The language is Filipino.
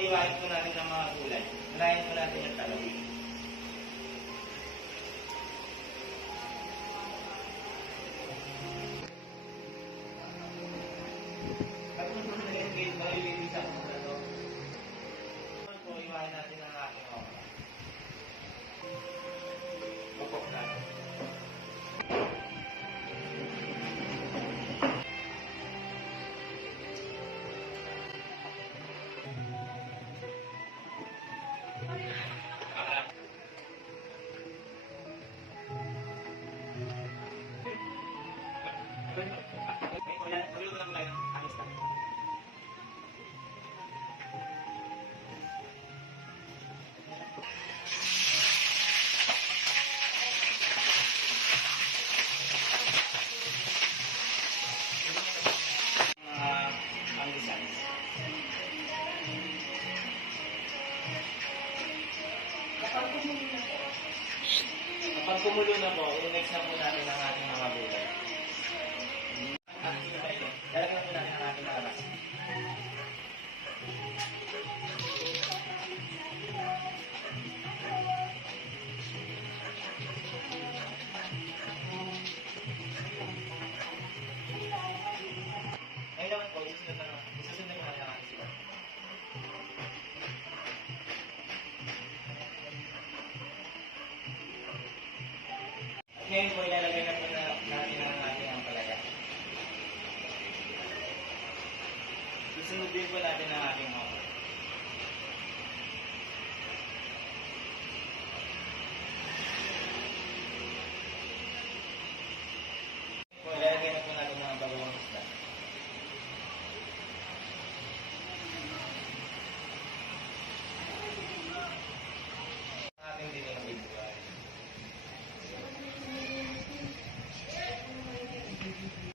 iwain po natin ng mga gulay. Unahin po natin yung talong. Kapag po nag-engage, malilinis ako sa ito. Kapag po, iwain natin ang ating okra. Pupok natin. Kapag kumulo na po, i-mix na po natin ang ating mga gulay. Lalagyan na po natin ang ating alas. Ngayon naman po, isusunod na natin ang ating sila. Ngayon po, ilalagay na po natin ang ating ampalaya. Susunod din po natin ang ating